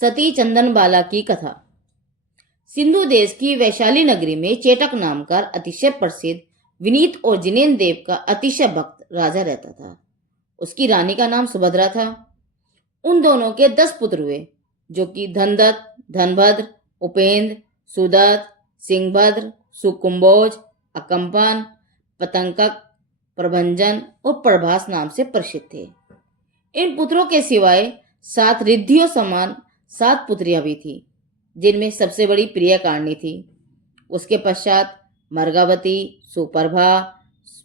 सती चंदनबाला की कथा। सिंधु देश की वैशाली नगरी में चेटक नाम का अतिशय प्रसिद्ध विनीत और जिनेन्द्र देव का अतिशय भक्त राजा रहता था। उसकी रानी का नाम सुभद्रा था। उन दोनों के 10 पुत्र हुए, जो कि धनदत्त, धनभद्र, उपेंद्र, सुदत्त, सिंहभद्र, सुकुंभोज, अकंपन, पतंकक, प्रभंजन और प्रभास नाम से प्रसिद्ध थे। इन पुत्रों के सिवाय 7 रिद्धियों समान 7 पुत्रियां भी थी, जिनमें सबसे बड़ी प्रियकारिणी थी। उसके पश्चात मर्गावती, सुप्रभा,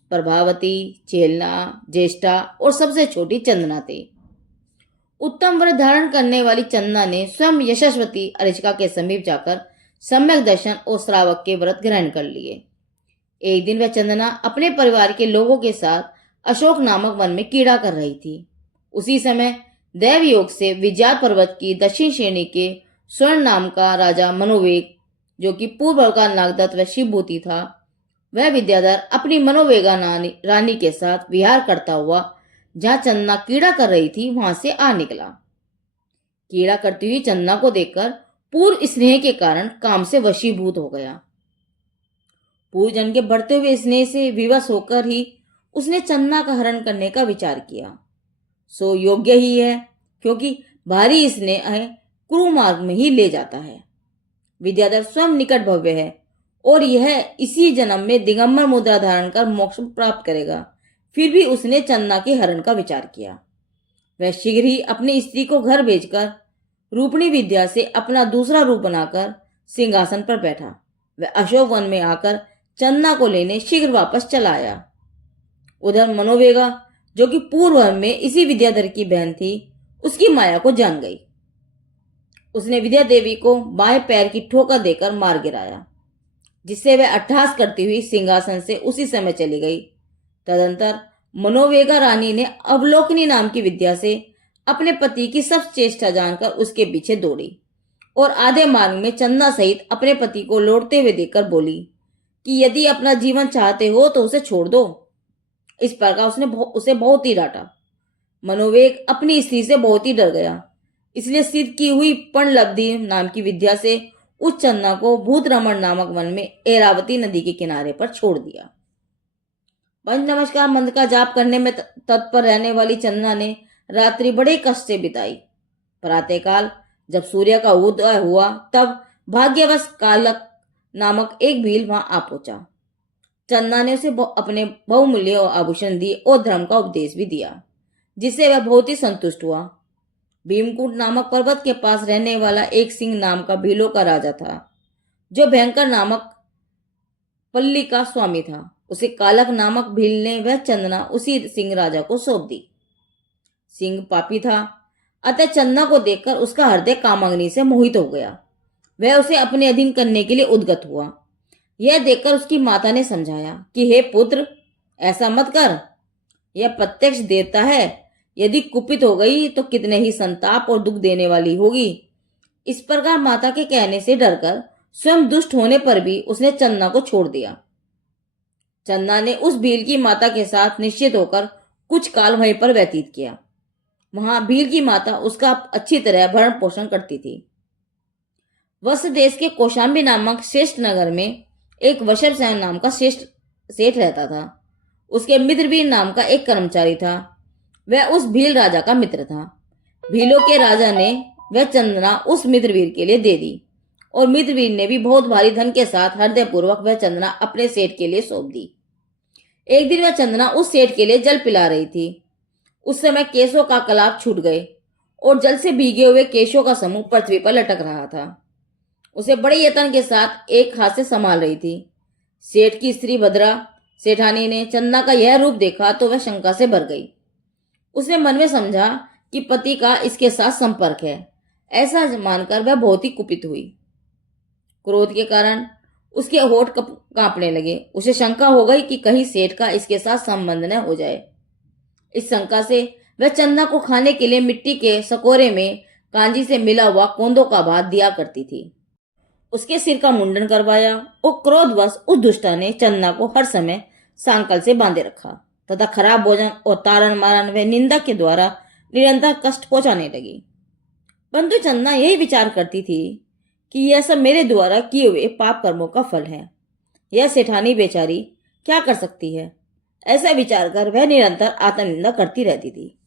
प्रभावती, चेलना, ज्येष्ठा और सबसे छोटी चंदना थी। उत्तम व्रत धारण करने वाली चंदना ने स्वयं यशस्वती अरिचिका के समीप जाकर सम्यक दर्शन और श्रावक के व्रत ग्रहण कर लिए। एक दिन वह चंदना अपने परिवार के लोगों के साथ अशोक नामक वन में कीड़ा कर रही थी। उसी समय दैव योग से विजय पर्वत की दक्षिण श्रेणी के स्वर्ण नाम का राजा मनोवेग, जो कि पूर्व का नागदत्त व शिवभूति था, वह विद्याधर अपनी मनोवेगा रानी के साथ विहार करता हुआ जहां चंदना कीड़ा कर रही थी वहां से आ निकला। कीड़ा करती हुई चंदना को देखकर पूर्व स्नेह के कारण काम से वशीभूत हो गया। पूर्व जन के बढ़ते हुए स्नेह से विवश होकर ही उसने चंदना का हरण करने का विचार किया। सो योग्य ही है, क्योंकि भारी स्नेह कुमार्ग में ही ले जाता है। विद्याधर स्वयं निकट भव्य है और यह इसी जन्म में दिगंबर मुद्रा धारण कर मोक्ष प्राप्त करेगा। फिर भी उसने चंदना के हरण का विचार किया। वह शीघ्र ही अपनी स्त्री को घर भेजकर रूपणी विद्या से अपना दूसरा रूप बनाकर सिंहासन पर बैठा। वह अशोक वन में आकर चंदना को लेने शीघ्र वापस चला आया। उधर मनोवेगा, जो कि पूर्व में इसी विद्याधर की बहन थी, उसकी माया को जान गई। उसने विद्या देवी को बाएं पैर की ठोकर देकर मार गिराया, जिससे वह अट्टहास करती हुई सिंहासन से उसी समय चली गई। तदंतर मनोवेगा रानी ने अवलोकनी नाम की विद्या से अपने पति की सब चेष्टा जानकर उसके पीछे दौड़ी और आधे मार्ग में चंदना सहित अपने पति को लौटते हुए देखकर बोली कि यदि अपना जीवन चाहते हो तो उसे छोड़ दो। इस प्रकार उसने उसे बहुत ही डांटा। मनोवेग अपनी स्त्री से बहुत ही डर गया, इसलिए सिद्ध की हुई पणलब्धि नाम की विद्या से उस चंदना को भूतरमण नामक वन में ऐरावती नदी के किनारे पर छोड़ दिया। पंच नमस्कार मंत्र का जाप करने में तत्पर रहने वाली चंदना ने रात्रि बड़े कष्ट से बिताई। प्रातःकाल जब सूर्य का उदय हुआ, तब भाग्यवश कालक नामक एक भील वहां आ पहुंचा। चंदना ने उसे अपने बहुमूल्य आभूषण दिए और धर्म का उपदेश भी दिया, जिससे वह बहुत ही संतुष्ट हुआ। भीमकुंड नामक पर्वत के पास रहने वाला एक सिंह नाम का भीलों का राजा था, जो भयंकर नामक पल्ली का स्वामी था। उसे कालक नामक भील ने वह चंदना उसी सिंह राजा को सौंप दी। सिंह पापी था, अतः चंदना को देखकर उसका हृदय कामाग्नि से मोहित हो गया। वह उसे अपने अधीन करने के लिए उद्गत हुआ। यह देखकर उसकी माता ने समझाया कि हे पुत्र, ऐसा मत कर, यह प्रत्यक्ष देवता है। यदि कुपित हो गई तो कितने ही संताप और दुख देने वाली होगी। इस प्रकार माता के कहने से डरकर स्वयं दुष्ट होने पर भी उसने चंदना को छोड़ दिया। चंदना ने उस भील की माता के साथ निश्चित होकर कुछ काल वहीं पर व्यतीत किया। वहां भील की माता उसका अच्छी तरह भरण पोषण करती थी। वत्स देश के कौशाम्बी नामक श्रेष्ठ नगर में एक वशभ सेन नाम का श्रेष्ठ सेठ रहता था। उसके मित्रवीर नाम का एक कर्मचारी था। वह उस भील राजा का मित्र था। भीलों के राजा ने वह चंदना उस मित्रवीर के लिए दे दी और मित्रवीर ने भी बहुत भारी धन के साथ हृदयपूर्वक वह चंदना अपने सेठ के लिए सौंप दी। एक दिन वह चंदना उस सेठ के लिए जल पिला रही थी। उस समय केशों का कलाप छूट गए और जल से भीगे हुए केशों का समूह पृथ्वी पर लटक रहा था। उसे बड़े यत्न के साथ एक हाथ से संभाल रही थी। सेठ की स्त्री भद्रा सेठानी ने चंदना का यह रूप देखा तो वह शंका से भर गई। उसने मन में समझा कि पति का इसके साथ संपर्क है। ऐसा मानकर वह बहुत ही कुपित हुई। क्रोध के कारण उसके होठ कांपने लगे। उसे शंका हो गई कि कहीं सेठ का इसके साथ संबंध न हो जाए। इस शंका से वह चंदना को खाने के लिए मिट्टी के सकोरे में कांजी से मिला हुआ कोंदों का भात दिया करती थी। उसके सिर का मुंडन करवाया और क्रोधवश उस दुष्टा ने चंदना को हर समय सांकल से बांधे रखा तथा खराब भोजन और तारन मारन व निंदा के द्वारा निरंतर कष्ट पहुंचाने लगी। परंतु चंदना यही विचार करती थी कि यह सब मेरे द्वारा किए हुए पाप कर्मों का फल है। यह सेठानी बेचारी क्या कर सकती है? ऐसा विचार कर वह निरंतर आत्मनिंदा करती रहती थी।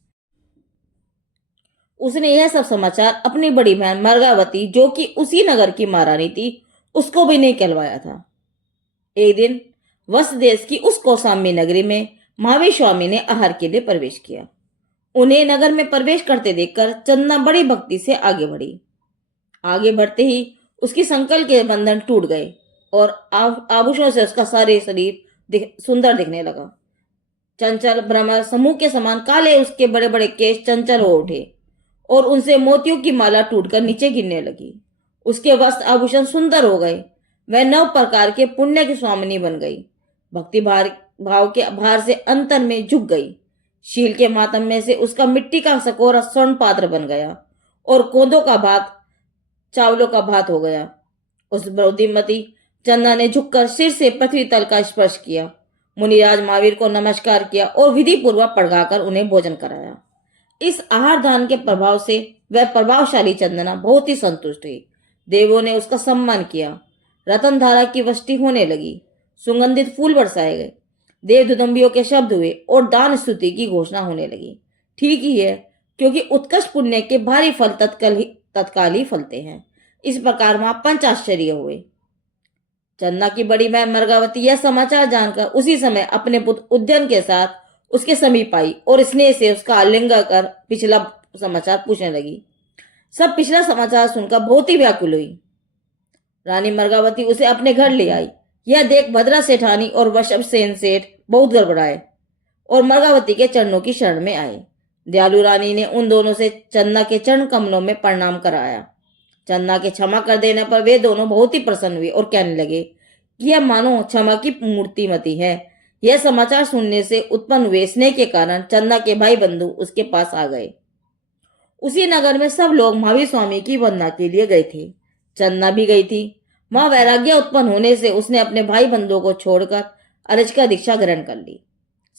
उसने यह सब समाचार अपनी बड़ी बहन मर्गावती, जो कि उसी नगर की महारानी थी, उसको भी नहीं कहलवाया था। एक दिन वत्स देश की उस कौशाम्बी नगरी में महावीर स्वामी ने आहार के लिए प्रवेश किया। उन्हें नगर में प्रवेश करते देखकर चंदना बड़ी भक्ति से आगे बढ़ी। आगे बढ़ते ही उसकी संकल्प के बंधन टूट गए और आभूषणों से उसका सारे शरीर सुंदर दिखने लगा। चंचल भ्रमर समूह के समान काले उसके बड़े बड़े केश चंचल हो उठे और उनसे मोतियों की माला टूटकर नीचे गिरने लगी। उसके वस्त्र आभूषण सुंदर हो गए। वह नव प्रकार के पुण्य की स्वामिनी बन गई। भक्ति भाव के भार से अंतर में झुक गई। शील के मातम में से उसका मिट्टी का सकोरा स्वर्ण पात्र बन गया और कोदों का भात चावलों का भात हो गया। उस बुद्धिमती चंदा ने झुककर सिर से पृथ्वी तल का स्पर्श किया। मुनिराज महावीर को नमस्कार किया और विधि पूर्वक पढ़ाकर उन्हें भोजन कराया। इस आहार दान के प्रभाव से वह प्रभावशाली चंदना बहुत ही संतुष्ट हुई। देवों ने उसका सम्मान किया। रतन धारा की वृष्टि होने लगी। सुगंधित फूल बरसाए गए। देव दुदंबियों के शब्द हुए और दान स्तुति की घोषणा होने लगी। ठीक ही है, क्योंकि उत्कृष्ट पुण्य के भारी फल तत्काल ही फलते हैं। इस प्रकार वहां पंच आश्चर्य हुए। चंदा की बड़ी बहन मर्गावती यह समाचार जानकर उसी समय अपने पुत्र उद्यन के साथ उसके समीप आई और स्नेह से उसका आलिंगन कर पिछला समाचार पूछने लगी। सब पिछला समाचार सुनकर बहुत ही व्याकुल हुई। रानी मर्गावती उसे अपने घर ले आई। यह देख भद्रा सेठानी और वृषभ सेन सेठ बहुत गड़बड़ाए और मर्गावती के चरणों की शरण में आए। दयालु रानी ने उन दोनों से चंदा के चरण कमलों में प्रणाम कराया। चंदा के क्षमा कर देने पर वे दोनों बहुत ही प्रसन्न हुए और कहने लगे कि यह मानो क्षमा की मूर्तिमती है। यह समाचार सुनने से उत्पन्न हुए स्नेह के कारण चंदा के भाई बंधु उसके पास आ गए। उसी नगर में सब लोग महावीर स्वामी की वंदना के लिए गए थे। चंदा भी गई थी। वहां वैराग्य उत्पन्न होने से उसने अपने भाई बंधुओं को छोड़कर अरचका दीक्षा ग्रहण कर ली।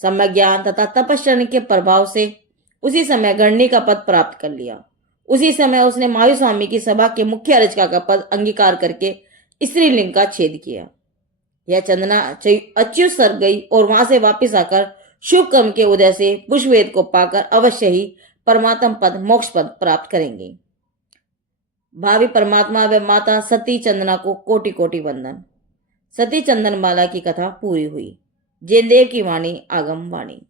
सम्यक ज्ञान तथा तपस्या के प्रभाव से उसी समय गणनी का पद प्राप्त कर लिया। उसी समय उसने महावीर स्वामी की सभा के मुख्य अर्चका का पद अंगीकार करके स्त्रीलिंग का छेद किया। यह चंदना अच्युत सर गई और वहां से वापस आकर शुभ कर्म के उदय से पुष्पवेद को पाकर अवश्य ही परमात्म पद मोक्ष पद प्राप्त करेंगे। भावी परमात्मा व माता सती चंदना को कोटि कोटि वंदन। सती चंदन माला की कथा पूरी हुई। जैनदेव की वाणी आगम वाणी।